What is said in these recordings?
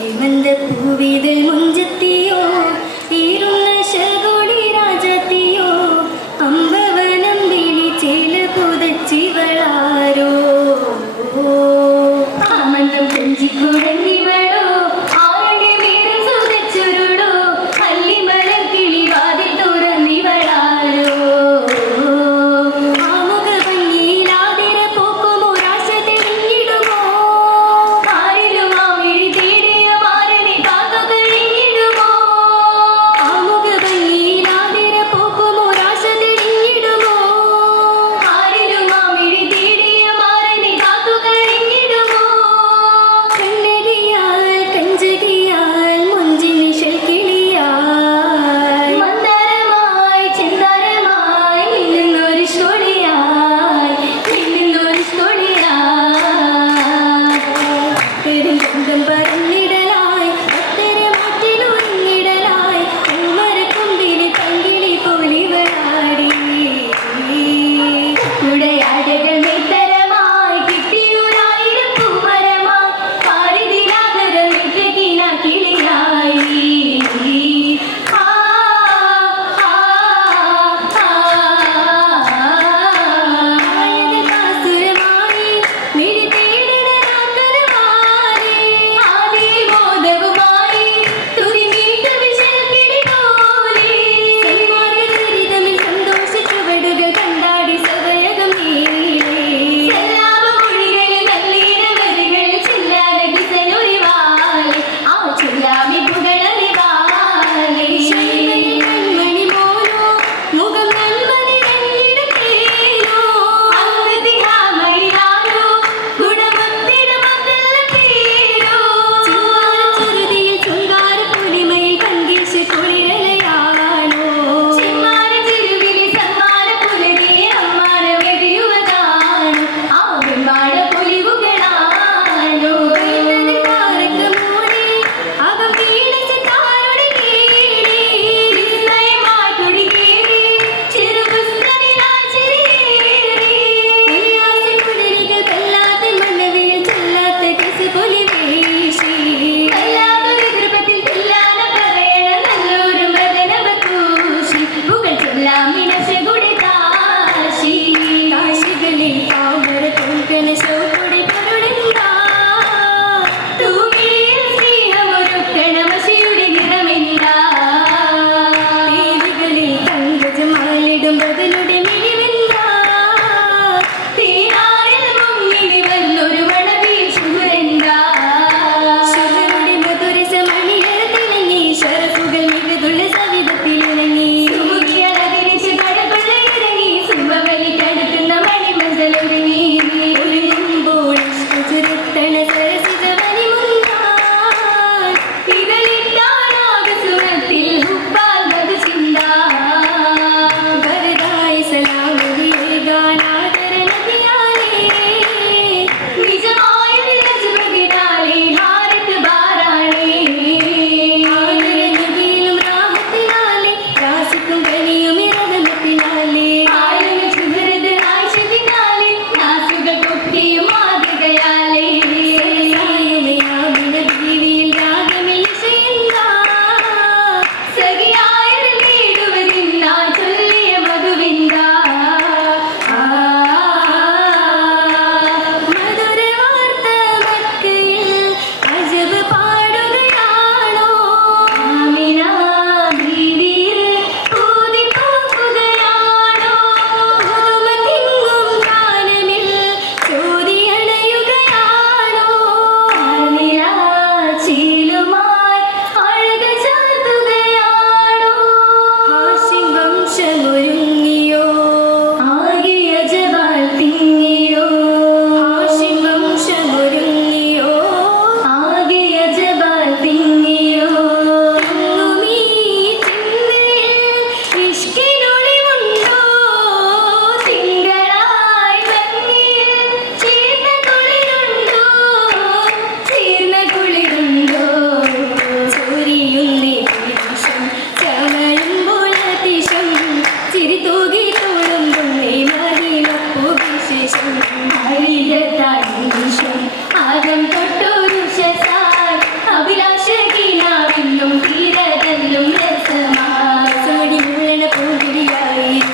Hemanta പൂവിതൾ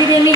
Did any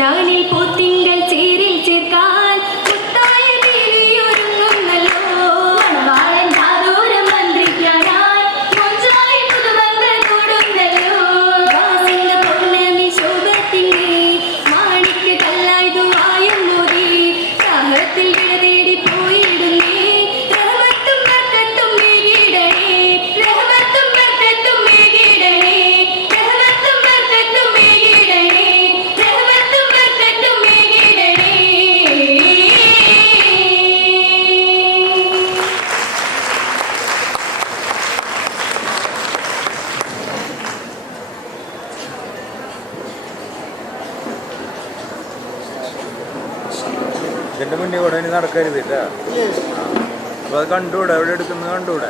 മണ്ണാനിൽ നടക്കരുത് കേട്ടാ അപ്പൊ അത് കണ്ടൂടെ? എവിടെ എടുക്കുന്നത് കണ്ടൂടെ?